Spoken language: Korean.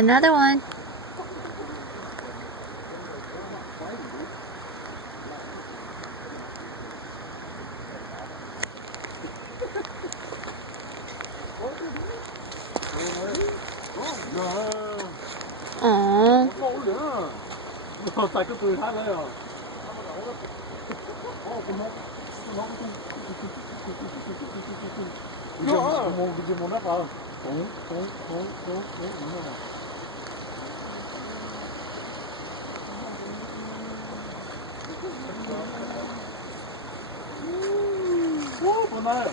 Another one. Ồ. Tại cái cười thái đấy à. 이제 뭐 나가. 오, 뭐나요?